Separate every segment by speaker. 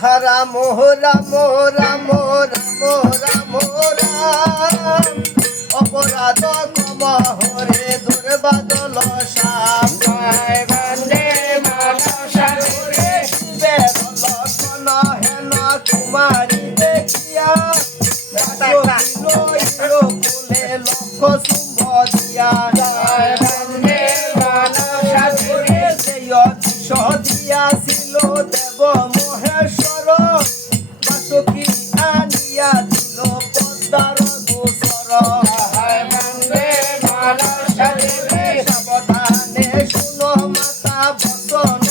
Speaker 1: রাম রাম রাম রাম রাম রাম অপরাধ কম হরে দুর্বাদল
Speaker 2: শ্যাম বন্দে
Speaker 1: মানসরে লক্ষণ হেন কুমারী দেখিয়া। লক্ষ শুভ দিয়া। কি আনিয়া দিল পদ্মার গোসর সাবধানে শুনো মাতা বসন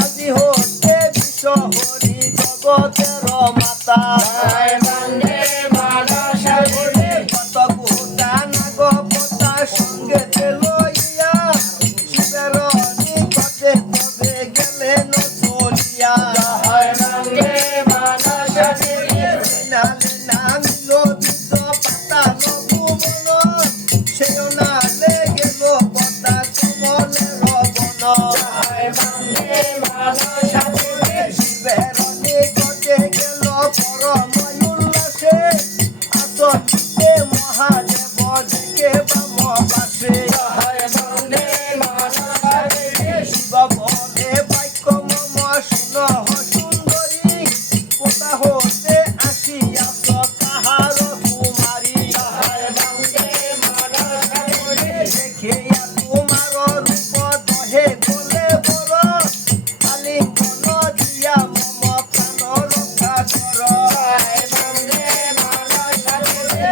Speaker 1: আজি হতে বিশ্বহরি জগতের মাতা।
Speaker 2: বন্দে
Speaker 1: মানব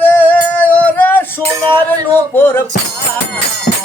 Speaker 1: রে ওরে সোনার নোপর পা